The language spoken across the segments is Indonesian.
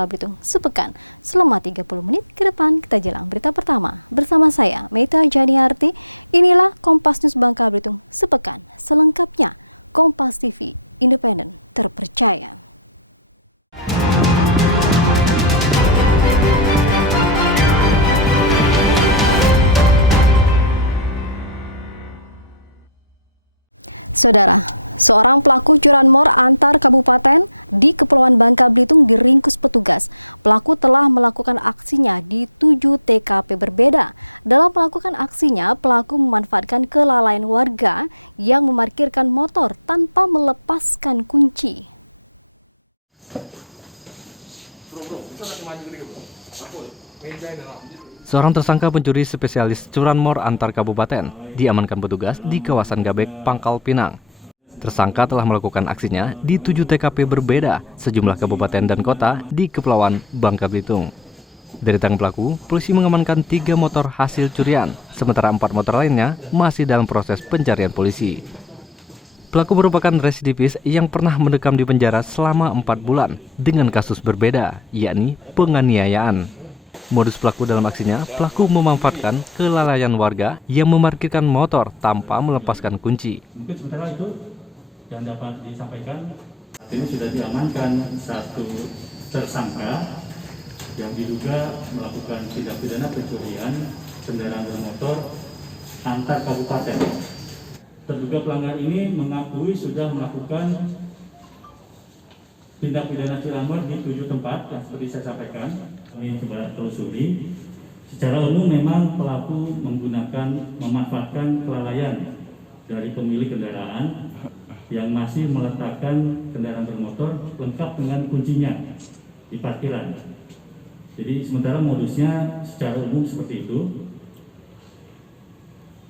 waktu sepekan. Selama 7 hari, terekam terjadi berita pertama bersama saya, Metro Jarinarti, inilah kontestan Bangka Belitung sepekan selengkapnya. Kompas TV, independen, terpercaya. Saudara, seorang pelaku curanmor antar kabupaten di Kecamatan Bangka Belitung diringkus petugas. Pelaku telah melakukan aksinya di 7 TKP berbeda. Dalam melakukan aksinya, pelaku memanfaatkan kelalaian warga yang memarkirkan motor tanpa melepaskan kunci. Seorang tersangka pencuri spesialis curanmor antar kabupaten diamankan petugas di kawasan Gabek, Pangkal Pinang. Tersangka telah melakukan aksinya di 7 TKP berbeda sejumlah kabupaten dan kota di Kepulauan Bangka Belitung. Dari tangan pelaku, polisi mengamankan 3 motor hasil curian, sementara 4 motor lainnya masih dalam proses pencarian polisi. Pelaku merupakan residivis yang pernah mendekam di penjara selama 4 bulan dengan kasus berbeda, yakni penganiayaan. Modus pelaku dalam aksinya, pelaku memanfaatkan kelalaian warga yang memarkirkan motor tanpa melepaskan kunci. Mungkin sementara itu yang dapat disampaikan, ini sudah diamankan satu tersangka yang diduga melakukan tindak pidana pencurian kendaraan bermotor antar kabupaten. Terduga pelanggar ini mengakui sudah melakukan tindak pidana curanmor di 7 tempat yang seperti saya sampaikan. Kami coba telusuri. Secara umum memang pelaku memanfaatkan kelalaian dari pemilik kendaraan yang masih meletakkan kendaraan bermotor lengkap dengan kuncinya di parkiran. Jadi sementara modusnya secara umum seperti itu,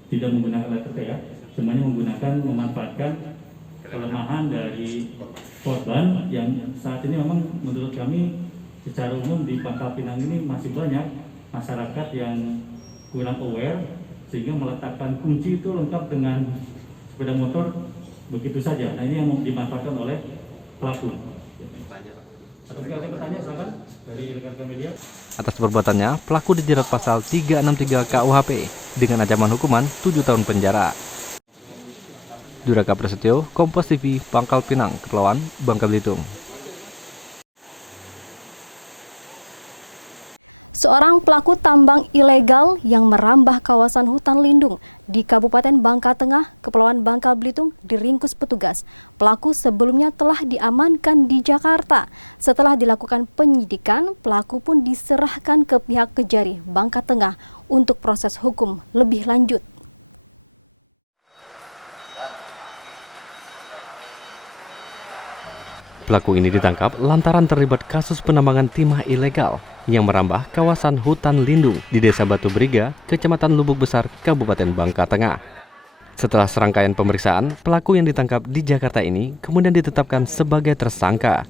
tidak menggunakan LTP, semuanya memanfaatkan kelemahan dari korban yang saat ini memang menurut kami secara umum di Pangkal Pinang ini masih banyak masyarakat yang kurang aware sehingga meletakkan kunci itu lengkap dengan sepeda motor begitu saja. Nah ini yang dimanfaatkan oleh pelaku. Atau jika ada pertanyaan silakan dari rekan-rekan media. Atas perbuatannya, pelaku dijerat pasal 363 KUHP dengan ancaman hukuman 7 tahun penjara. Duraka Prasetyo, Kompas TV, Pangkal Pinang, Kepulauan Bangka Belitung. Seorang pelaku tambang ilegal yang merambah kawasan hutan lindung di Kabupaten Bangka Tengah, Kepulauan Bangka Belitung diringkus petugas. Pelaku sebelumnya telah diamankan di Jakarta. Setelah dilakukan penyidikan, pelaku pun diserahkan ke pihak Kejari Bangka Tengah untuk proses hukum lebih lanjut. Pelaku ini ditangkap lantaran terlibat kasus penambangan timah ilegal yang merambah kawasan hutan lindung di Desa Batu Beriga, Kecamatan Lubuk Besar, Kabupaten Bangka Tengah. Setelah serangkaian pemeriksaan, pelaku yang ditangkap di Jakarta ini kemudian ditetapkan sebagai tersangka.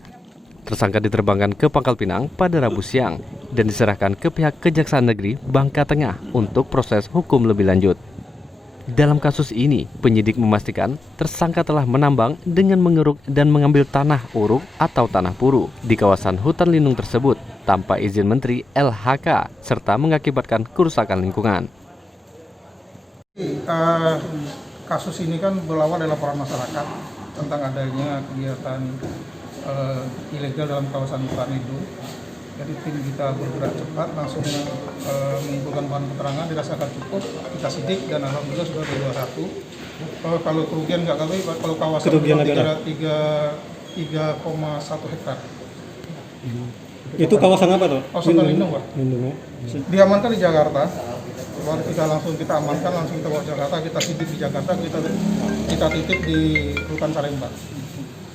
Tersangka diterbangkan ke Pangkal Pinang pada Rabu siang dan diserahkan ke pihak Kejaksaan Negeri Bangka Tengah untuk proses hukum lebih lanjut. Dalam kasus ini, penyidik memastikan tersangka telah menambang dengan mengeruk dan mengambil tanah uruk atau tanah puru di kawasan hutan lindung tersebut tanpa izin Menteri LHK serta mengakibatkan kerusakan lingkungan. Kasus ini kan berawal dari laporan masyarakat tentang adanya kegiatan ilegal dalam kawasan hutan lindung. Jadi tim kita bergerak cepat, langsung mengumpulkan bahan keterangan, dirasakan cukup, kita sidik dan alhamdulillah sudah 21. Kalau kerugian nggak kali, kalau kawasan 3,1 hektar. Itu kawasan apa tuh? Kawasan hutan lindung, Pak. Lindung ya. Diamankan di Jakarta. Baru kita amankan, langsung kita bawa Jakarta, kita sidik di Jakarta, kita titip di Rutan Salemba.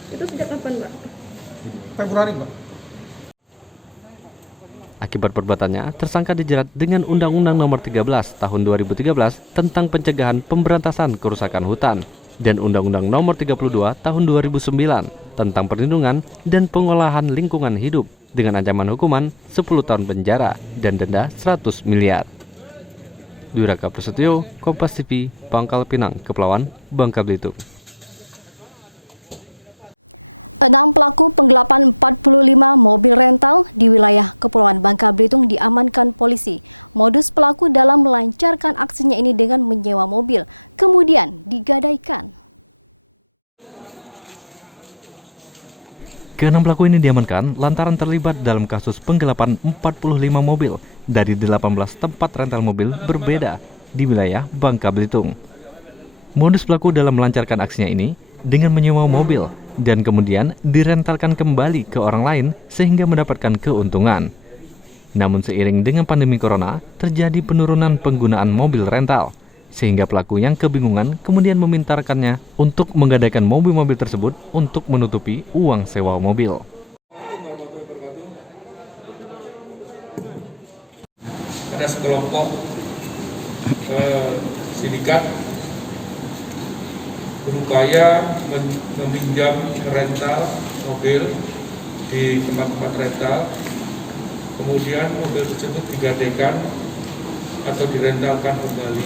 Itu sejak kapan, Pak? Februari, Pak. Akibat perbuatannya, tersangka dijerat dengan Undang-Undang Nomor 13 Tahun 2013 tentang pencegahan pemberantasan kerusakan hutan dan Undang-Undang Nomor 32 Tahun 2009 tentang perlindungan dan pengolahan lingkungan hidup dengan ancaman hukuman 10 tahun penjara dan denda 100 miliar. Duraka Prasetyo, Kompas TV, Pangkal Pinang, Kepulauan Bangka Belitung. Pelaku pembuatan 45 mobil rental di Bangka Belitung diamankan polisi. Modus pelaku dalam melancarkan aksinya ini dengan menjual mobil, kemudian digadaikan. Keenam pelaku ini diamankan lantaran terlibat dalam kasus penggelapan 45 mobil dari 18 tempat rental mobil berbeda di wilayah Bangka Belitung. Modus pelaku dalam melancarkan aksinya ini dengan menyewa mobil dan kemudian direntalkan kembali ke orang lain sehingga mendapatkan keuntungan. Namun seiring dengan pandemi corona, terjadi penurunan penggunaan mobil rental, sehingga pelaku yang kebingungan kemudian memintakannya untuk menggadaikan mobil-mobil tersebut untuk menutupi uang sewa mobil. Ada sekelompok sindikat berupaya meminjam rental mobil di tempat-tempat rental, kemudian mobil tersebut digadaikan atau direntalkan kembali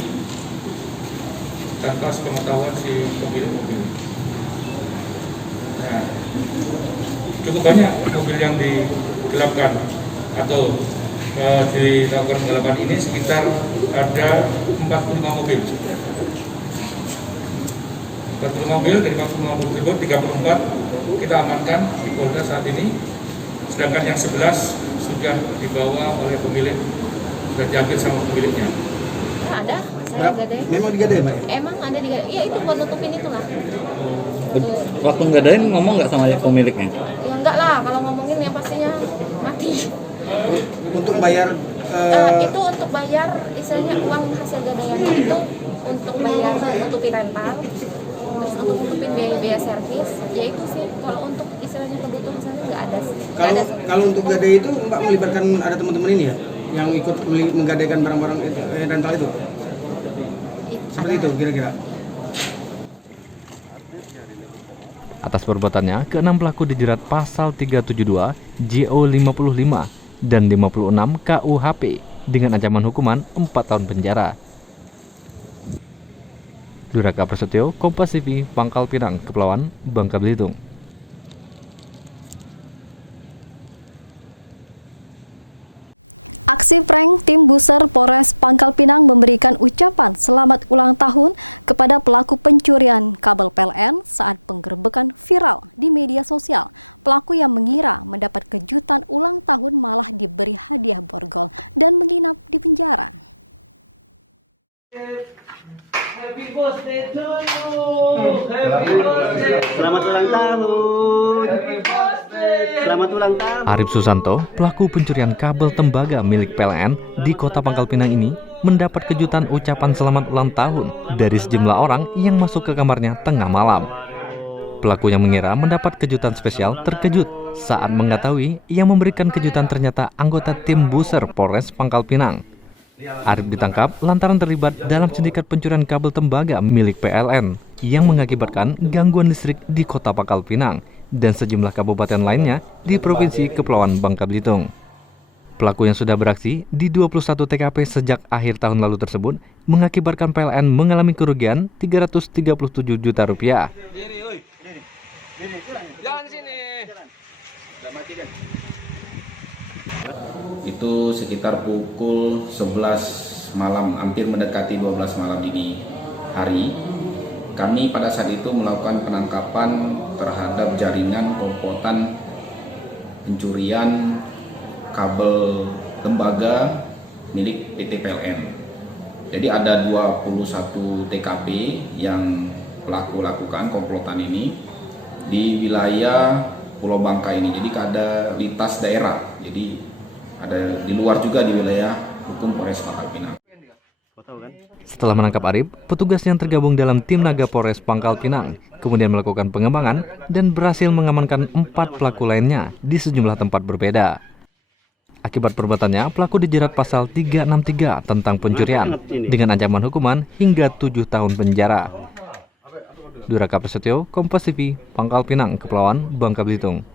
tanpa sepengetahuan si pemilik mobil. Nah, cukup banyak mobil yang digelapkan atau dilakukan penggelapan ini, sekitar ada 45 mobil. 45 mobil, dari 45 mobil tersebut 34 kita amankan di Polda saat ini, sedangkan yang 11 sudah dibawa oleh pemilik, sudah diambil sama pemiliknya. Ada, saya gadai. Memang digadai, Mbak? Emang ada digadai. Iya, itu buat nutupin itulah. Waktu ngadain ngomong nggak sama pemiliknya? Ya enggak lah, kalau ngomongin ya pastinya mati. Untuk bayar Itu untuk bayar, istilahnya uang hasil gadaiannya itu untuk bayar nutupi rental, terus untuk nutupin biaya servis. Ya itu sih, kalau untuk istilahnya kebutuhan saya nggak ada sih. Kalau untuk gadai itu Mbak melibatkan ada teman-teman ini ya yang ikut menggadaikan barang-barang rental itu? Seperti itu kira-kira. Atas perbuatannya, keenam pelaku dijerat pasal 372, JO 55, dan 56 KUHP dengan ancaman hukuman 4 tahun penjara. Duraka Prasetyo, Kompas TV, Pangkal Pinang, Kepulauan Bangka Belitung. Aksi prank tim Gusur Polres Pangkal Pinang memberikan ucapan selamat ulang tahun kepada pelaku pencurian kabel PLN saat penggerbekan viral di media sosial. Pelaku yang mengira anggota kejutan ulang tahun malah diberi agen dan menginap di penjara. Happy birthday to you. Happy birthday. Selamat ulang tahun. Happy birthday. Selamat ulang tahun. Arif Susanto, pelaku pencurian kabel tembaga milik PLN di Kota Pangkal Pinang ini mendapat kejutan ucapan selamat ulang tahun dari sejumlah orang yang masuk ke kamarnya tengah malam. Pelaku yang mengira mendapat kejutan spesial terkejut saat mengetahui yang memberikan kejutan ternyata anggota tim Buser Polres Pangkal Pinang. Arif ditangkap lantaran terlibat dalam sindikat pencurian kabel tembaga milik PLN yang mengakibatkan gangguan listrik di Kota Pangkal Pinang dan sejumlah kabupaten lainnya di Provinsi Kepulauan Bangka Belitung. Pelaku yang sudah beraksi di 21 TKP sejak akhir tahun lalu tersebut mengakibatkan PLN mengalami kerugian Rp337 juta. Itu sekitar pukul 11 malam, hampir mendekati 12 malam dini hari. Kami pada saat itu melakukan penangkapan terhadap jaringan komplotan pencurian kabel tembaga milik PT PLN. Jadi ada 21 TKP yang pelaku lakukan komplotan ini di wilayah Pulau Bangka ini. Jadi ada lintas daerah. Jadi ada di luar juga di wilayah hukum Polres Pangkal Pinang. Setelah menangkap Arif, petugas yang tergabung dalam tim Naga Polres Pangkal Pinang kemudian melakukan pengembangan dan berhasil mengamankan 4 pelaku lainnya di sejumlah tempat berbeda. Akibat perbuatannya, pelaku dijerat pasal 363 tentang pencurian dengan ancaman hukuman hingga 7 tahun penjara. Duraka Prasetyo, Kompas TV, Pangkal Pinang, Kepulauan Bangka Belitung.